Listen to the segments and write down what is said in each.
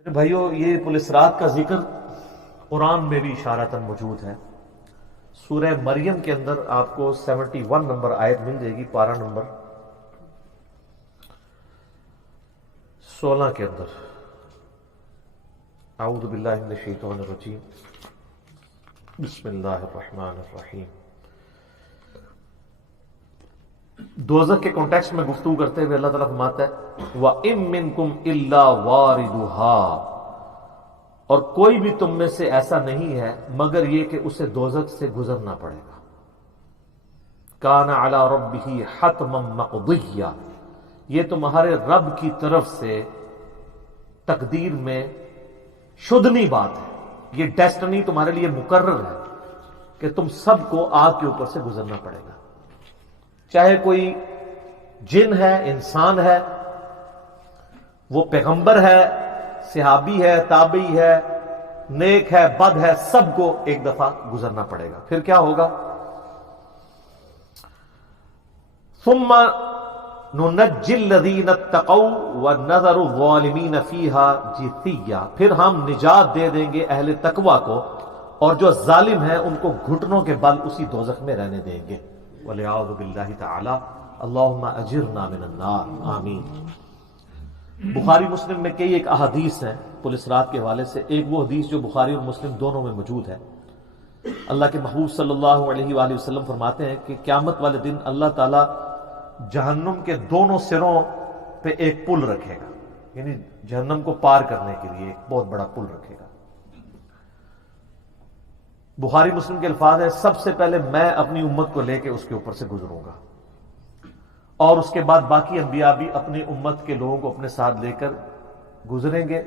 میرے بھائیوں، یہ پل صراط کا ذکر قرآن میں بھی اشارتاً موجود ہے۔ سورہ مریم کے اندر آپ کو 71 نمبر آیت مل جائے گی، پارہ نمبر 16 کے اندر۔ اعوذ باللہ من الشیطان الرجیم، بسم اللہ الرحمن الرحیم۔ دوزخ کے کانٹیکسٹ میں گفتگو کرتے ہوئے اللہ تعالیٰ فرماتا ہے وَإِن مِّنكُمْ إِلَّا وَارِدُهَا، اور کوئی بھی تم میں سے ایسا نہیں ہے مگر یہ کہ اسے دوزخ سے گزرنا پڑے گا۔ كَانَ عَلَى رَبِّهِ حَتْمًا مَقْضِيًّا، یہ تمہارے رب کی طرف سے تقدیر میں شدنی بات ہے، یہ ڈیسٹنی تمہارے لیے مقرر ہے کہ تم سب کو آگ کے اوپر سے گزرنا پڑے گا، چاہے کوئی جن ہے، انسان ہے، وہ پیغمبر ہے، صحابی ہے، تابعی ہے، نیک ہے، بد ہے، سب کو ایک دفعہ گزرنا پڑے گا۔ پھر کیا ہوگا؟ ثم ننجی الذین اتقوا ونذر الظالمین فیہا جثیا، پھر ہم نجات دے دیں گے اہل تقوی کو، اور جو ظالم ہیں ان کو گھٹنوں کے بل اسی دوزخ میں رہنے دیں گے۔ وَلِعَوْذُ بِاللَّهِ تَعَالَى اللہم اجرنا من النار، آمین۔ بخاری مسلم میں کئی ایک احادیث ہیں پل صراط کے حوالے سے۔ ایک وہ حدیث جو بخاری اور مسلم دونوں میں موجود ہے، اللہ کے محبوب صلی اللہ علیہ وآلہ وسلم فرماتے ہیں کہ قیامت والے دن اللہ تعالیٰ جہنم کے دونوں سروں پہ ایک پل رکھے گا، یعنی جہنم کو پار کرنے کے لیے ایک بہت بڑا پل رکھے گا۔ بخاری مسلم کے الفاظ ہیں سب سے پہلے میں اپنی امت کو لے کے اس کے اوپر سے گزروں گا، اور اس کے بعد باقی انبیاء بھی اپنی امت کے لوگوں کو اپنے ساتھ لے کر گزریں گے،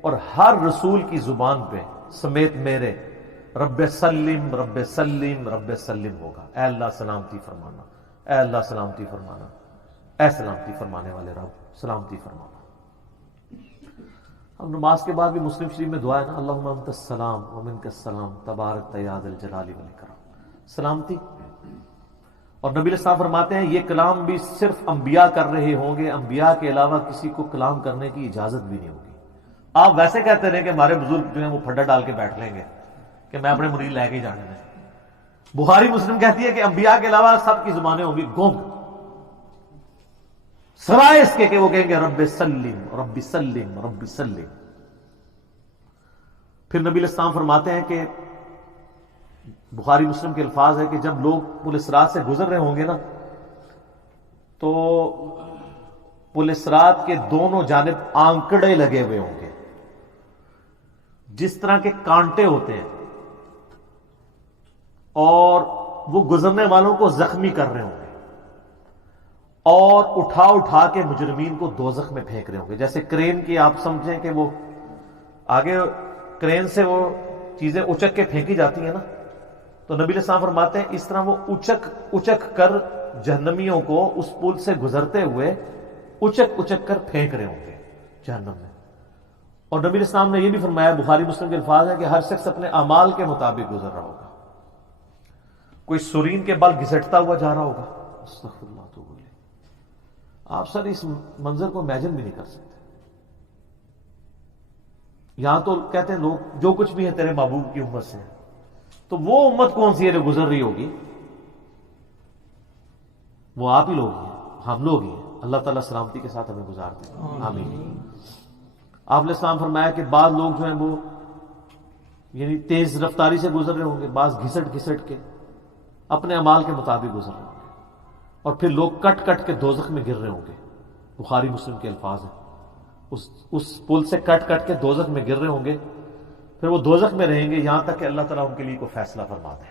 اور ہر رسول کی زبان پہ سمیت میرے رب سلم رب سلم رب سلم ہوگا، اے اللہ سلامتی فرمانا، اے اللہ سلامتی فرمانا، اے سلامتی فرمانے والے رب سلامتی فرمانا۔ اب نماز کے بعد بھی مسلم شریف میں دعا ہے نا، اللہم انت السلام ومنک السلام تبارک یا ذا الجلال والاکرام، سلامتی۔ اور نبی علیہ السلام فرماتے ہیں یہ کلام بھی صرف انبیاء کر رہے ہوں گے، انبیاء کے علاوہ کسی کو کلام کرنے کی اجازت بھی نہیں ہوگی۔ آپ ویسے کہتے رہے کہ ہمارے بزرگ جو ہیں وہ پھڈا ڈال کے بیٹھ لیں گے کہ میں اپنے مرید لے کے ہی جانے میں۔ بخاری مسلم کہتی ہے کہ انبیاء کے علاوہ سب کی زبانیں ہوں گی گونگ، سوائے اس کے کہ وہ کہیں گے رب سلم رب سلم رب سلم۔ پھر نبی علیہ السلام فرماتے ہیں کہ بخاری مسلم کے الفاظ ہے کہ جب لوگ پل صراط سے گزر رہے ہوں گے نا، تو پل صراط کے دونوں جانب آنکڑے لگے ہوئے ہوں گے، جس طرح کے کانٹے ہوتے ہیں، اور وہ گزرنے والوں کو زخمی کر رہے ہوں گے، اور اٹھا اٹھا کے مجرمین کو دوزخ میں پھینک رہے ہوں گے۔ جیسے کرین کی آپ سمجھیں کہ وہ آگے کرین سے وہ چیزیں اچک کے پھینکی جاتی ہیں نا، تو نبی علیہ السلام فرماتے ہیں اس طرح وہ اچک کر جہنمیوں کو اس پل سے گزرتے ہوئے اچک کر پھینک رہے ہوں گے جہنم میں۔ اور نبی علیہ السلام نے یہ بھی فرمایا، بخاری مسلم کے الفاظ ہیں کہ ہر شخص اپنے اعمال کے مطابق گزر رہا ہوگا، کوئی سورین کے بل گھسٹتا ہوا جا رہا ہوگا، استغفر اللہ تو بولے، آپ سر اس منظر کو امیجن بھی نہیں کر سکتے۔ یہاں تو کہتے ہیں لوگ جو کچھ بھی ہے تیرے محبوب کی امت سے ہے، تو وہ امت کون سی ہے جو گزر رہی ہوگی؟ وہ آپ ہی لوگ ہیں، ہم لوگ ہی ہیں۔ اللہ تعالیٰ سلامتی کے ساتھ ہمیں گزار دیں، آمین۔ آپ نے اسلام فرمایا کہ بعض لوگ جو ہیں وہ یعنی تیز رفتاری سے گزر رہے ہوں گے، بعض گھسٹ کے اپنے اعمال کے مطابق گزر رہے ہوں گے، اور پھر لوگ کٹ کے دوزخ میں گر رہے ہوں گے۔ بخاری مسلم کے الفاظ ہیں اس پل سے کٹ کے دوزخ میں گر رہے ہوں گے، پھر وہ دوزخ میں رہیں گے یہاں تک کہ اللہ تعالیٰ ان کے لیے کوئی فیصلہ فرما دے۔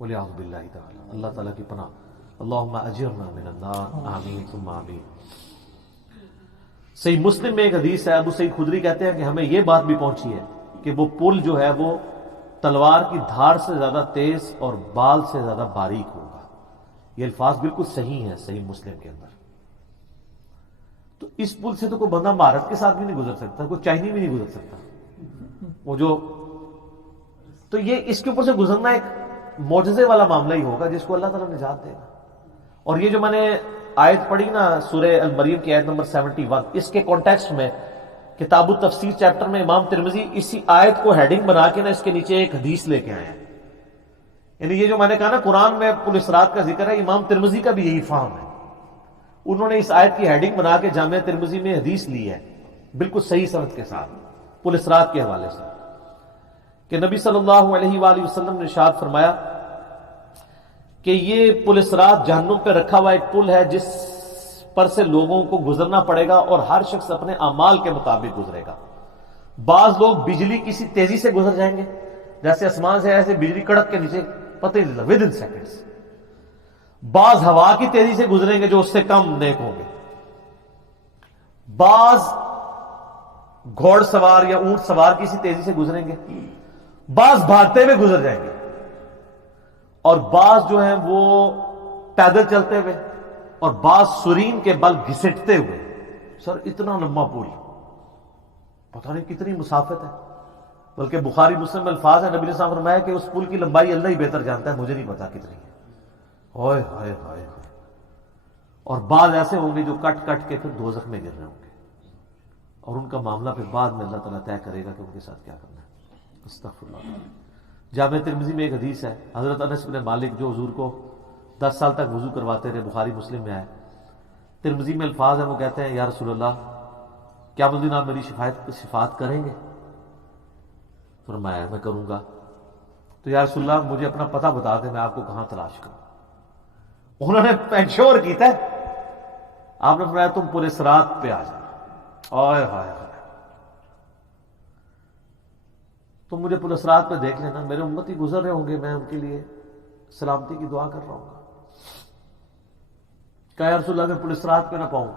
وَلِعَوْذُ بِاللَّهِ تَعَالَى، اللہ تعالیٰ کی پناہ، اللہم اجرنا من النار، آمین ثم آمین۔ صحیح مسلم میں ایک حدیث ہے، ابو سعید خدری کہتے ہیں کہ ہمیں یہ بات بھی پہنچی ہے کہ وہ پل جو ہے وہ تلوار کی دھار سے زیادہ تیز اور بال سے زیادہ باریک ہوگا۔ یہ الفاظ بالکل صحیح ہیں صحیح مسلم کے اندر۔ تو اس پل سے تو کوئی بندہ مہارت کے ساتھ بھی نہیں گزر سکتا، کوئی چائنی بھی نہیں گزر سکتا، وہ جو تو یہ اس کے اوپر سے گزرنا ایک معجزے والا معاملہ ہی ہوگا جس کو اللہ تعالیٰ نجات دے گا۔ اور یہ جو میں نے آیت پڑھی نا سورہ المریم کی آیت نمبر 71، اس کے کانٹیکسٹ میں کتاب التفسیر چیپٹر میں امام ترمذی اسی آیت کو ہیڈنگ بنا کے نا اس کے نیچے ایک حدیث لے کے آئے ہیں. یعنی یہ جو میں نے کہا نا قرآن میں پل اسرات کا ذکر ہے، امام ترمذی کا بھی یہی فہم ہے. انہوں نے اس آیت کی ہیڈنگ بنا کے جامعہ ترمذی میں حدیث لی ہے بالکل صحیح سند کے ساتھ پل اسرات کے حوالے سے، کہ نبی صلی اللہ علیہ وآلہ وسلم نے ارشاد فرمایا کہ یہ پل اسرات جہنم پہ رکھا ہوا ایک پل ہے جس پر سے لوگوں کو گزرنا پڑے گا اور ہر شخص اپنے اعمال کے مطابق گزرے گا. بعض لوگ بجلی کسی تیزی سے گزر جائیں گے، جیسے آسمان سے ایسے بجلی کڑک کے نیچے پتہ ہی نہیں لگا ود ان سیکنڈز. بعض ہوا کی تیزی سے گزریں گے جو اس سے کم نیک ہوں گے. بعض گھوڑ سوار یا اونٹ سوار کسی تیزی سے گزریں گے، بعض بھاگتے ہوئے گزر جائیں گے، اور بعض جو ہیں وہ پیدل چلتے ہوئے، اور بعض سرین کے بل گھسٹتے ہوئے. سر اتنا لمبا پل، پتہ نہیں کتنی مسافت ہے. بلکہ بخاری مسلم میں الفاظ ہے، نبی نے فرمایا کہ اس پل کی لمبائی اللہ ہی بہتر جانتا ہے، مجھے نہیں پتا کتنی ہے. ہائے ہائے ہائے. اور بعض ایسے ہوں گے جو کٹ کٹ کے پھر دوزخ میں گر رہے ہوں گے، اور ان کا معاملہ پھر بعد میں اللہ تعالیٰ طے کرے گا کہ ان کے ساتھ کیا کرنا ہے. استغفر اللہ. جامع ترمذی میں ایک حدیث ہے، حضرت انس بن مالک جو حضور کو 10 سال تک وضو کرواتے رہے، بخاری مسلم میں آئے. ترمذی میں الفاظ ہیں، وہ کہتے ہیں یا رسول اللہ کیا اس دن آپ میری شفاعت کریں گے؟ فرمایا میں کروں گا. تو یا رسول اللہ مجھے اپنا پتہ بتا دیں، میں آپ کو کہاں تلاش کروں. انہوں نے انشور کیتا ہے. آپ نے فرمایا تم پورے صراط پہ آ جانا. آئے ہائے ہائے. تم مجھے پورے صراط پہ دیکھ لینا، میرے امتی گزر رہے ہوں گے، میں ان کے لیے سلامتی کی دعا کر رہا ہوں گا. کہا یا رسول اللہ میں پورے صراط پہ نہ پاؤں.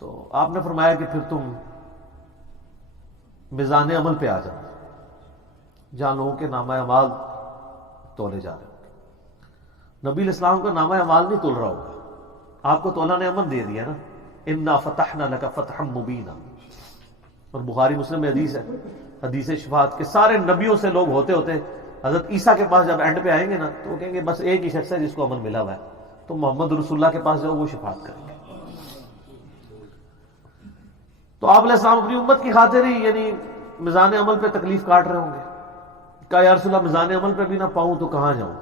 تو آپ نے فرمایا کہ پھر تم میزان عمل پہ آ جانا، جہاں لوگوں کے نامہ اعمال تولے جا رہے ہوں گے. نبی علیہ السلام کا نامہ اعمال نہیں تول رہا ہوگا، آپ کو تو اللہ نے امن دے دیا نا، انا فتحنا لک فتحا مبینا. اور بخاری مسلم میں حدیث ہے، حدیث شفاعت کے سارے نبیوں سے لوگ ہوتے ہوتے حضرت عیسیٰ کے پاس جب اینڈ پہ آئیں گے نا تو وہ کہیں گے بس ایک ہی شخص ہے جس کو امن ملا ہوا ہے، تو محمد رسول اللہ کے پاس جاؤ، وہ شفاعت کریں گے. تو آپ علیہ السلام اپنی امت کی خاطر ہی یعنی میزان عمل پہ تکلیف کاٹ رہے ہوں گے. کہا یا رسول اللہ میزان عمل پہ بھی نہ پاؤں تو کہاں جاؤں؟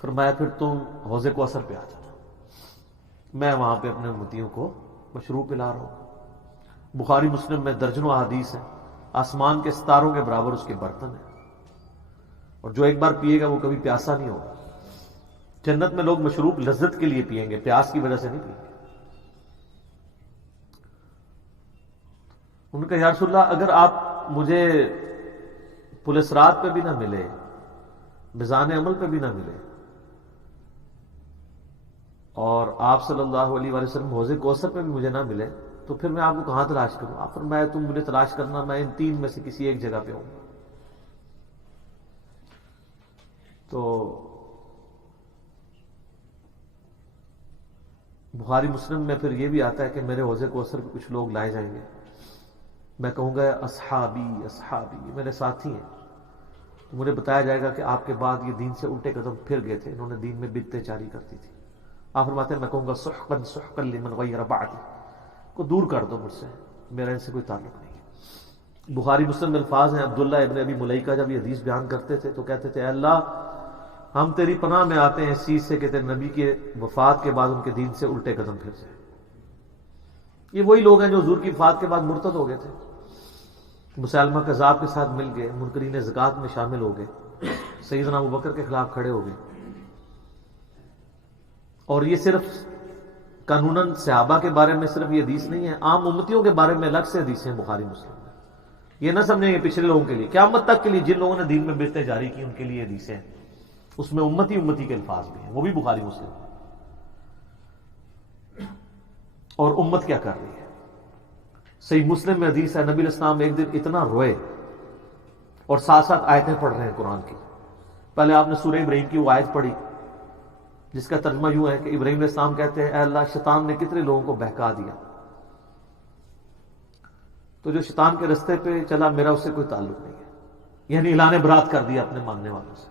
فرمایا پھر تم حوض کوثر پہ آ جانا، میں وہاں پہ اپنے امتیوں کو مشروب پلا رہا ہوں. بخاری مسلم میں درجنوں احادیث ہیں، آسمان کے ستاروں کے برابر اس کے برتن ہیں، اور جو ایک بار پیے گا وہ کبھی پیاسا نہیں ہوگا. جنت میں لوگ مشروب لذت کے لیے پئیں گے، پیاس کی وجہ سے نہیں پئیں گے. ان کا یا رسول اللہ اگر آپ مجھے پل صراط پہ بھی نہ ملے، میزان عمل پہ بھی نہ ملے، اور آپ صلی اللہ علیہ وآلہ وسلم حوض کوثر پہ بھی مجھے نہ ملے، تو پھر میں آپ کو کہاں تلاش کروں؟ آپ فرمایا تم مجھے تلاش کرنا، میں ان 3 میں سے کسی ایک جگہ پہ ہوں. تو بخاری مسلم میں پھر یہ بھی آتا ہے کہ میرے حوض کوثر پہ کچھ لوگ لائے جائیں گے، میں کہوں گا اصحابی اصحابی، یہ میرے ساتھی ہیں. تو مجھے بتایا جائے گا کہ آپ کے بعد یہ دین سے الٹے قدم پھر گئے تھے، انہوں نے دین میں بدعتیں جاری کرتی تھی. آپ فرماتے ہیں میں کہوں گا سحقا سحقا لمن غیر بعدی، کو دور کر دو مجھ سے، میرا ان سے کوئی تعلق نہیں ہے. بخاری مسلم میں الفاظ ہیں، عبداللہ ابن ابی ملیکہ جب یہ حدیث بیان کرتے تھے تو کہتے تھے اے اللہ ہم تیری پناہ میں آتے ہیں اس چیز سے کہ تیرے نبی کے وفات کے بعد ان کے دین سے الٹے قدم پھر جائیں. یہ وہی لوگ ہیں جو حضور کی وفات کے بعد مرتد ہو گئے تھے، مسلمہ کذاب کے ساتھ مل گئے، منکرین زکوٰۃ میں شامل ہو گئے، سیدنا ابوبکر کے خلاف کھڑے ہو گئے. اور یہ صرف قانوناً صحابہ کے بارے میں صرف یہ حدیث نہیں ہے، عام امتیوں کے بارے میں الگ سے حدیثیں ہیں بخاری مسلم میں. یہ نہ سمجھیں کہ پچھلے لوگوں کے لیے، قیامت تک کے لیے جن لوگوں نے دین میں بدعتیں جاری کی ان کے لیے حدیثیں ہیں، اس میں امتی کے الفاظ بھی ہیں، وہ بھی بخاری مسلم ہے. اور امت کیا کر رہی ہے؟ صحیح مسلم میں حدیث ہے، نبی علیہ السلام ایک دن اتنا روئے اور ساتھ ساتھ آیتیں پڑھ رہے ہیں قرآن کی. پہلے آپ نے سورہ ابراہیم کی وہ آیت پڑھی جس کا ترجمہ یوں ہے کہ ابراہیم علیہ السلام کہتے ہیں اے اللہ شیطان نے کتنے لوگوں کو بہکا دیا، تو جو شیطان کے رستے پہ چلا میرا اس سے کوئی تعلق نہیں ہے، یعنی اعلان برات کر دیا اپنے ماننے والوں سے.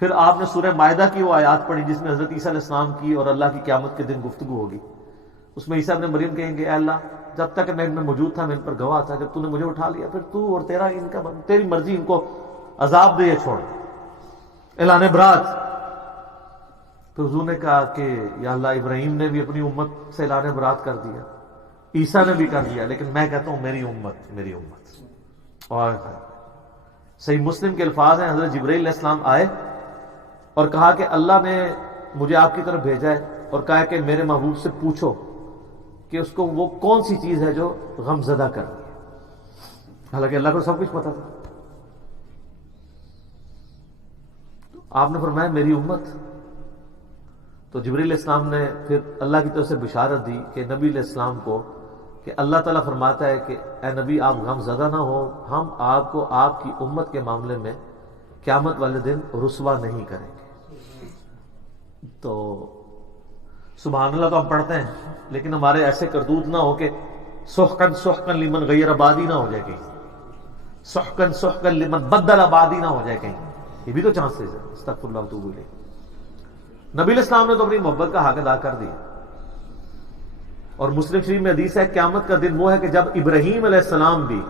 پھر آپ نے سورہ مائدہ کی وہ آیات پڑھی جس میں حضرت عیسیٰ علیہ السلام کی اور اللہ کی قیامت کے دن گفتگو ہوگی. اس میں عیسیٰ ابن مریم کہیں گے اے اللہ جب تک میں ان میں موجود تھا میں ان پر گواہ تھا، جب تو نے مجھے اٹھا لیا پھر تو اور تیرا ان کا تیری مرضی، ان کو عذاب دے یا چھوڑ۔ اعلان برات، تو حضور نے کہا کہ یا اللہ ابراہیم نے بھی اپنی امت سے اعلان برات کر دیا، عیسیٰ نے بھی کر دیا، لیکن میں کہتا ہوں میری امت، میری امت۔ اور صحیح مسلم کے الفاظ ہیں، حضرت جبرائیل علیہ السلام آئے اور کہا کہ اللہ نے مجھے آپ کی طرف بھیجا ہے اور کہا کہ میرے محبوب سے پوچھو کہ اس کو وہ کون سی چیز ہے جو غم زدہ کر رہی ہے، حالانکہ اللہ کو سب کچھ پتا تھا۔ آپ نے فرمایا میری امت۔ تو جبرائیل علیہ السلام نے پھر اللہ کی طرف سے بشارت دی کہ نبی علیہ السلام کو کہ اللہ تعالیٰ فرماتا ہے کہ اے نبی آپ غم زدہ نہ ہو، ہم آپ کو آپ کی امت کے معاملے میں قیامت والے دن رسوا نہیں کریں گے۔ تو سبحان اللہ تو ہم پڑھتے ہیں، لیکن ہمارے ایسے کرتوت نہ ہو کہ سحقن سحقن لمن غیر آبادی نہ ہو جائے کہیں، سحقن سحقن لمن بدل آبادی نہ ہو جائے کہیں، یہ بھی تو چانسز ہے۔ استغفر اللہ واتوب الیہ۔ نبی علیہ السلام نے تو اپنی محبت کا حق ادا کر دیا، اور مسلم شریف میں حدیث ہے قیامت کا دن وہ ہے کہ جب ابراہیم علیہ السلام بھی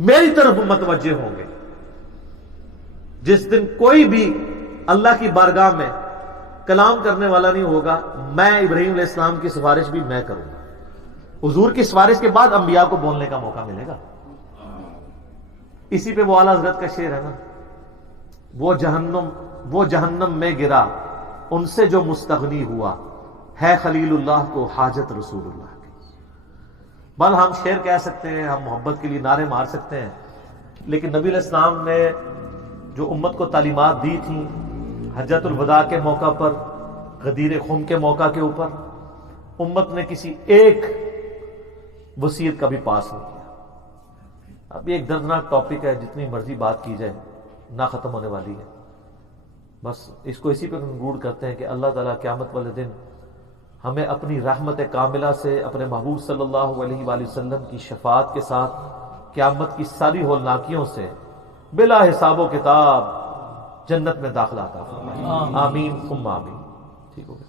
میری طرف متوجہ ہوں گے، جس دن کوئی بھی اللہ کی بارگاہ میں کلام کرنے والا نہیں ہوگا، میں ابراہیم علیہ السلام کی سفارش بھی میں کروں گا۔ حضور کی سفارش کے بعد انبیاء کو بولنے کا موقع ملے گا۔ اسی پہ وہ اعلیٰ حضرت کا شعر ہے نا، وہ جہنم میں گرا ان سے جو مستغنی ہوا، ہے خلیل اللہ کو حاجت رسول اللہ کی۔ بل ہم شعر کہہ سکتے ہیں، ہم محبت کے لیے نعرے مار سکتے ہیں، لیکن نبی علیہ السلام نے جو امت کو تعلیمات دی تھیں حجۃ الوداع کے موقع پر، غدیر خم کے موقع کے اوپر، امت نے کسی ایک وصیت کا بھی پاس نہیں کیا۔ اب یہ ایک دردناک ٹاپک ہے، جتنی مرضی بات کی جائے نہ ختم ہونے والی ہے۔ بس اس کو اسی پہ کنکلوڈ کرتے ہیں کہ اللہ تعالیٰ قیامت والے دن ہمیں اپنی رحمت کاملہ سے اپنے محبوب صلی اللہ علیہ وآلہ وسلم کی شفاعت کے ساتھ قیامت کی ساری ہولناکیوں سے بلا حساب و کتاب جنت میں داخلہ عطا فرمائے۔ آمین ثم آمین۔ ٹھیک ہو گیا۔